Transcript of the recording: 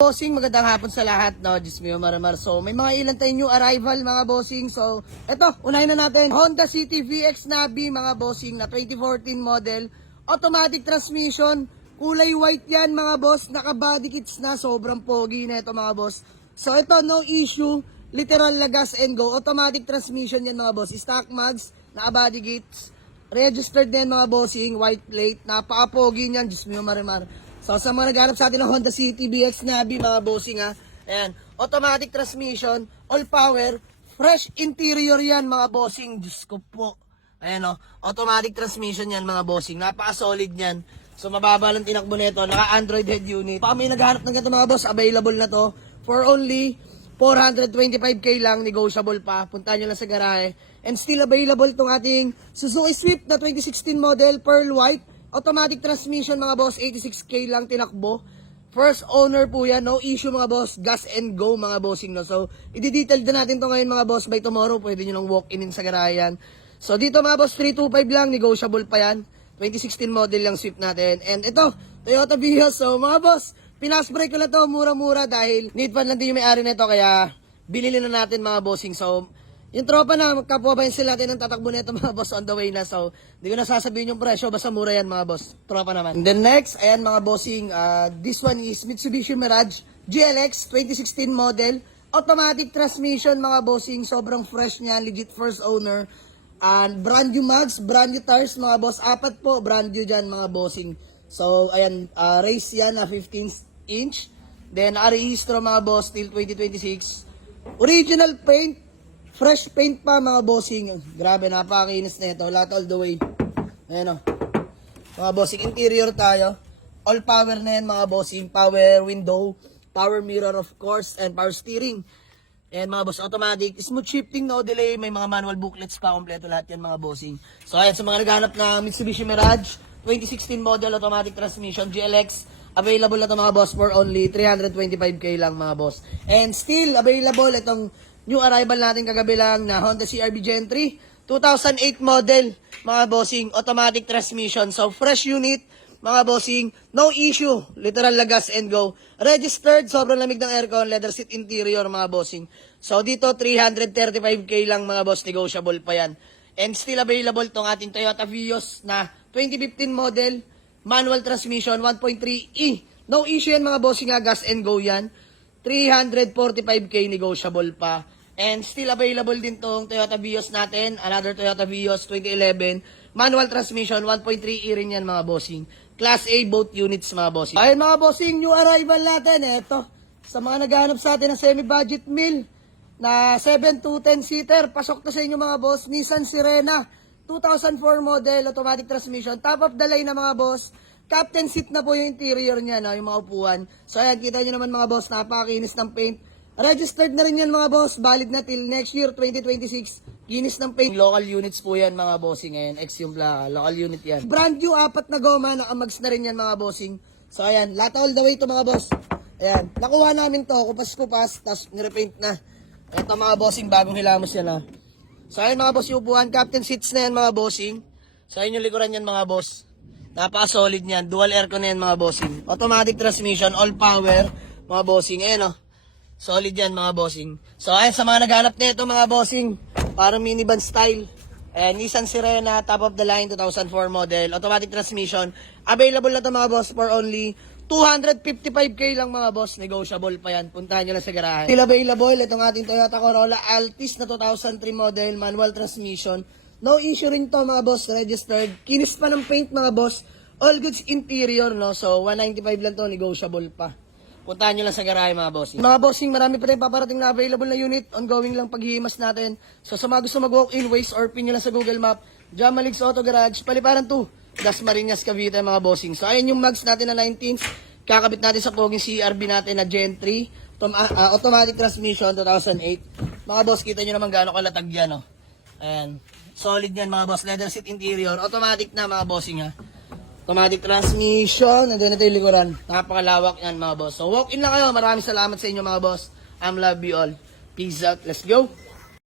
Bossing, magandang hapon sa lahat, no? Diyos mio, maramar. So, may mga ilan tayong new arrival, mga bossing. So, eto, unahin na natin. Honda City VX Navi, mga bossing, na 2014 model. Automatic transmission. Kulay white yan, mga boss. Naka-body kits na. Sobrang pogi na ito, mga boss. So, ito, no issue. Literal na gas and go. Automatic transmission yan, mga boss. Stock mags, naka-body kits. Registered din, mga bossing. White plate. Napaka-pogi niyan. Diyos mio, maramar. So, sa mga naghanap sa atin ng Honda City VX Navi, mga bossing ha. Ayan, automatic transmission, all power, fresh interior yan, mga bossing. Diyos ko po. Ayan o, automatic transmission yan, mga bossing. Napaka-solid yan. So, mababa lang tinakbo nito. Naka-Android head unit. Baka may naghanap ng ganito, mga boss, available na to. For only 425k lang, negotiable pa. Puntahan nyo lang sa garahe. And still available itong ating Suzuki Swift na 2016 model, pearl white. Automatic transmission, mga boss, 86k lang tinakbo. First owner po yan, no issue, mga boss. Gas and go, mga bossing, no. So, i-detail din natin to ngayon, mga boss. By tomorrow, pwede nyo lang walk-in sa garahe yan. So, dito, mga boss, 325 lang, negotiable pa yan. 2016 model lang Swift natin. And ito, Toyota Vios. So, mga boss, pinasbreak ko na to, mura-mura, dahil need fan lang din yung may-ari nito, kaya bilhin na natin, mga bossing. So, yung tropa na, magkapwa ba yun sila natin ng tatakbo nito, mga boss, on the way na. So, di ko na sasabihin yung presyo, basta mura yan, mga boss. Tropa naman. And then next, ayan, mga bossing, this one is Mitsubishi Mirage GLX 2016 model. Automatic transmission, mga bossing. Sobrang fresh niya, legit first owner. And brand new mags, brand new tires, mga boss. Apat po, brand new dyan, mga bossing. So, ayan, race yan na 15 inch. Then, rehistro, mga boss, till 2026. Original paint. Fresh paint pa, mga bossing. Grabe, napakakinis na ito. Lahat all the way. Ayan o. Mga bossing, interior tayo. All power na yan, mga bossing. Power window, power mirror of course, and power steering. And mga boss, automatic. Smooth shifting, no delay. May mga manual booklets pa. Kompleto lahat yan, mga bossing. So ayan, sa mga naghanap na Mitsubishi Mirage 2016 model, automatic transmission, GLX. Available na ito, mga boss, for only 325k lang, mga boss. And still available itong new arrival natin kagabi lang na Honda CR-V Gen 3 2008 model, mga bossing, automatic transmission. So fresh unit, mga bossing, no issue, literal na gas and go. Registered, sobrang lamig ng aircon, leather seat interior, mga bossing. So dito 335k lang, mga boss, negotiable pa yan. And still available tong ating Toyota Vios na 2015 model, manual transmission, 1.3E. No issue yan, mga bossing, gas and go yan. 345k negotiable pa. And still available din tong Toyota Vios natin. Another Toyota Vios 2011. Manual transmission, 1.3E rin yan, mga bossing. Class A, both units, mga bossing. Ayun, mga bossing, new arrival natin. Eto, sa mga naghahanap sa atin ng semi-budget meal na 7 to 10 seater. Pasok to sa inyo, mga boss. Nissan Sirena 2004 model, automatic transmission. Top of the line na, mga boss. Captain seat na po yung interior niya, no? Yung mga upuan. So ayan, kita nyo naman, mga boss, napakakinis ng paint. Registered na rin yan, mga boss. Valid na till next year, 2026. Kinis ng paint. Local units po yan, mga bossing. Ngayon, X yung plaka. Local unit yan. Brand new, 4 na goma. Nakamags na rin yan, mga bossing. So ayan, lahat all the way to, mga boss. Ayan, nakuha namin to. Kupas-kupas, tapos nirepaint na. Ito, mga bossing, bagong hilamos yan, ha. So ayan, mga boss, yung upuan. Captain seats na yan, mga bossing. So ayan yung likuran yan, mga boss. Napaka-solid niyan. Dual aircon na yan, mga bossing. Automatic transmission, all power, mga bossing. Ayan, oh. Solid yan, mga bossing. So, ayan, sa mga naghanap nito, mga bossing, parang minivan style. Ayan, Nissan Sirena, top of the line, 2004 model. Automatic transmission. Available na to, mga boss, for only 255k lang, mga boss. Negotiable pa yan. Puntahan nyo lang sa garahe. Still available, itong ating Toyota Corolla Altis na 2003 model, manual transmission. No issue rin to, mga boss, registered. Kinis pa ng paint, mga boss. All goods interior, no? So, 195 lang to, negotiable pa. Puntahan nyo lang sa garahe, mga bossing. Mga bossing, marami pa rin paparating na available na unit. Ongoing lang paghihimas natin. So, sa mga gusto mag-walk-in, Waze or pin nyo lang sa Google Map. Jamaligs Auto Garage, Paliparan 2, Dasmariñas, Cavite, mga bossing. So, ayun yung mags natin na 19. Kakabit natin sa poging CR-V natin na Gen 3. Automatic transmission, 2008. Mga boss, kita nyo naman gaano kalatag yan, no? Ayan. Solid yan, mga boss. Leather seat interior. Automatic na, mga bossing, ha. Automatic transmission. Nandun ito yung likuran. Napakalawak yan, mga boss. So, walk in lang kayo. Maraming salamat sa inyo, mga boss. I'm love you all. Peace out. Let's go.